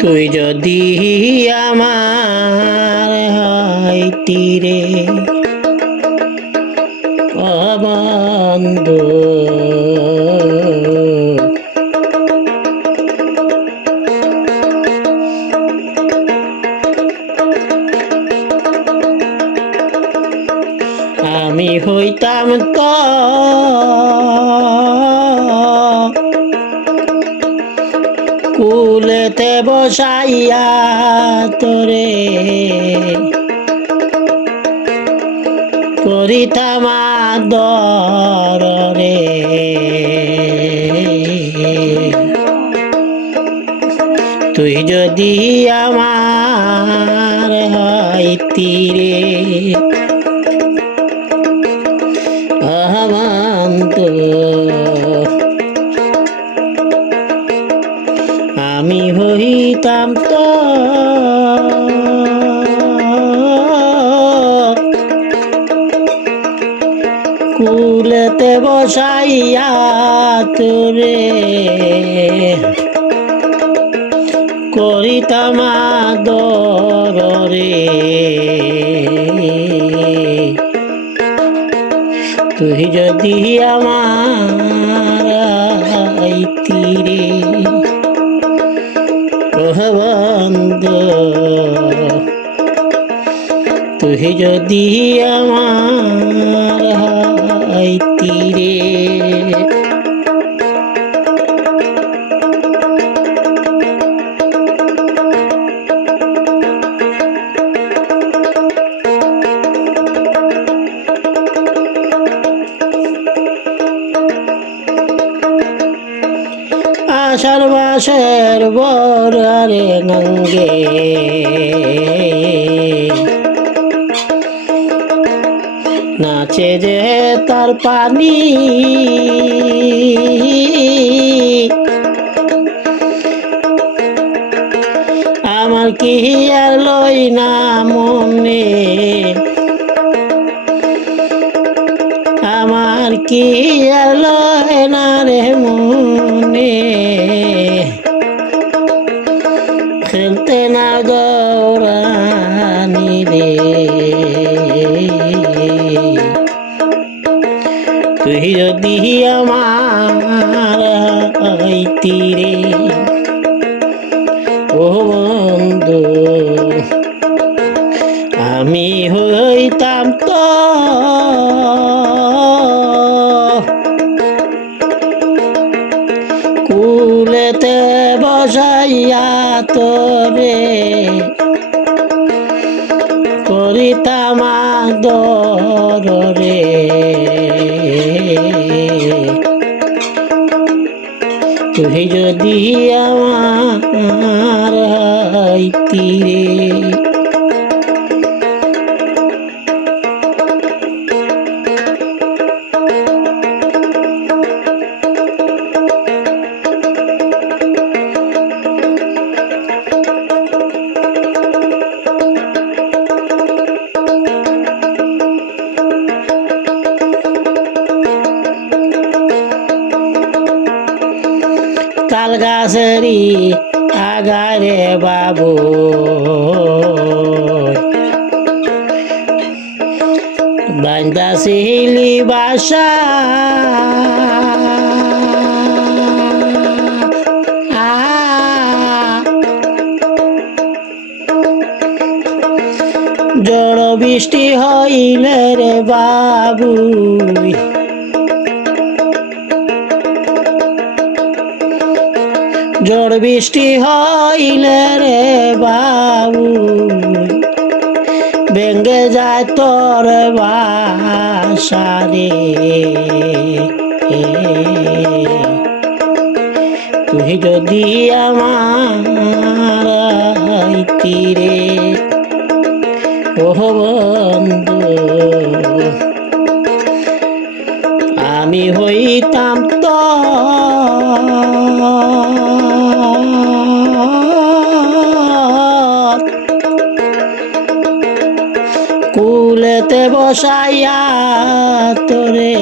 তুই যদি আমার হইতি রে বন্ধু, আমি হইতাম তো কুলেতে বসাইয়া তোরে করিতাম আদর রে। তুই যদি আমার হইতি রে বন্ধু, আমি হইতাম তো কুলেতে বসাইয়া তোরে করিতাম আদর রে। তুই যদি আমার হইতি রে বন্ধু, তুই যদি আমার হইতি রে। আষাঢ় মাসের বরারে গঙ্গে নাচে যে তার পানি, আমার কি আর লই না মনে, আমার কি আর লয় না রে মনে, খেলতে না দৌড়ানি রে। তুই যদি আমার হইতি রে ও বন্ধু, আমি হইতাম তো কুলেতে বসাইয়া তোরে করিতাম আদর রে। তুই যদি আমার হইতি রে তাল গাছেরই আগারে বাবু, বান্দাছিলি বাসা ঝড় বৃষ্টি হইলে রে বাবু, ঝড় বৃষ্টি হইলে রে বাবু ভেঙ্গে যায় তোর বাসা রে। তুই যদি আমার হইতি রে ও বন্ধু, আমি হইতাম তো কুলেতে বসাইয়া তোরে,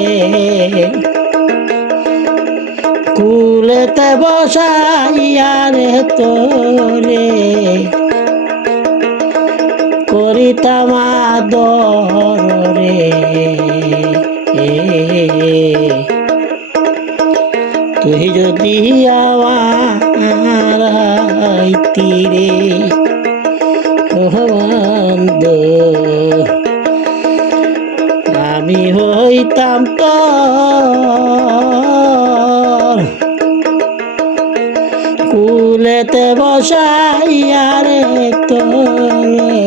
কুলেতে বসাইয়া রে তোরে করিতাম আদর রে। তুই যদি আমার তীরে বন্ধু, আমি হইতাম তোর কুলেতে বসাইয়া রে তোরে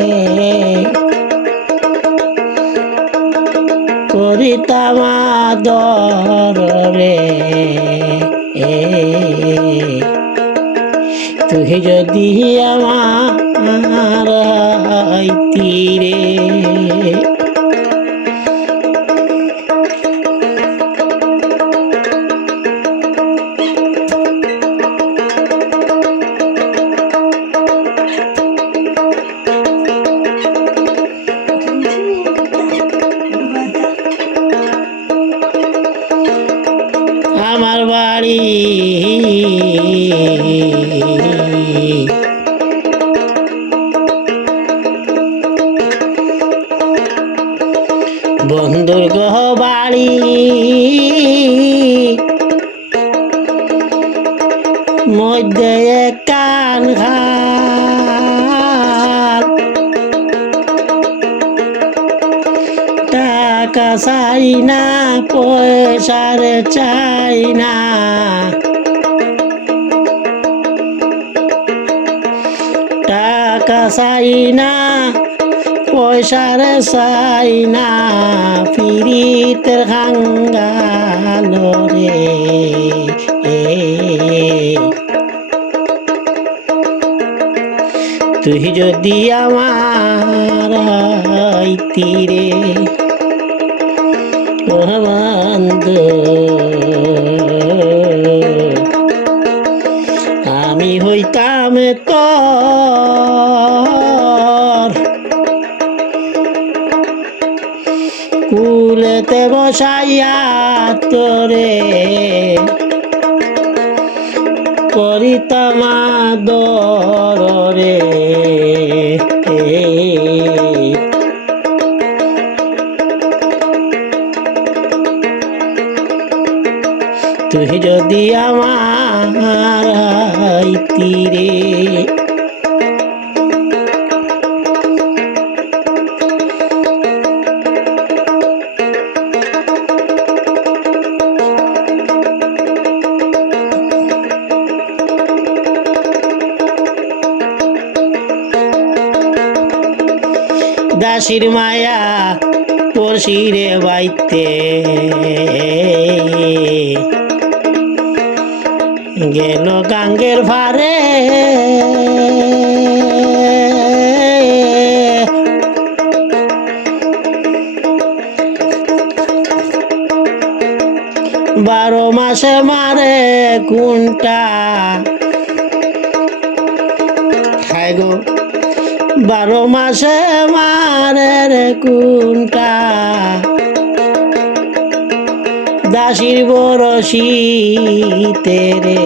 করিতাম আদর রে। তুই যদি আমার তীরে আমার বাড়ি বন্ধুর গহ বাড়ি মধ্যে কান খাল, টাকা চাই না পয়সার চাই না, টাকা চাই না পয়সার চাই না, পিরিতের খাঙ্গাল রে। তুই যদি আমার তীরে বন্ধু, আমি হইতাম তোর কুলেতে বসাইয়া তোরে করিতাম আদর রে। তুই যদি আমার তীরে দাসির মায়া পড়শি রে বাইতে, গেল গাঙ্গের ভারে বারো মাসে মারে কোনটা খায় গো, বারো মাসে মারে রে কোনটা, দাসির বরশি তেরে।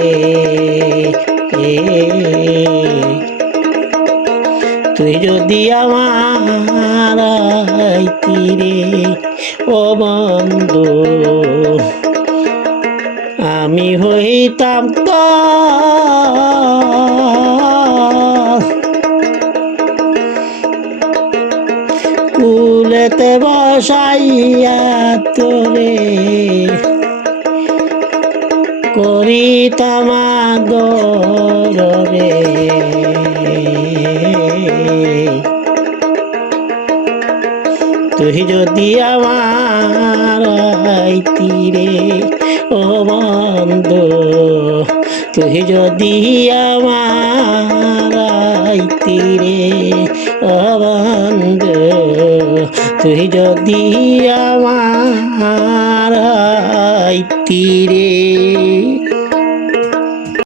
তুই যদি আমার তীরে ও বন্ধু, আমি হইতাম তোর কুলেতে বসাইয়া তোরে করিতাম আদর রে। তুই যদি আমার তীরে ও বন্ধু, তুই যদি আমার তীরে ও বন্ধু, তুই যদি আমার তীরে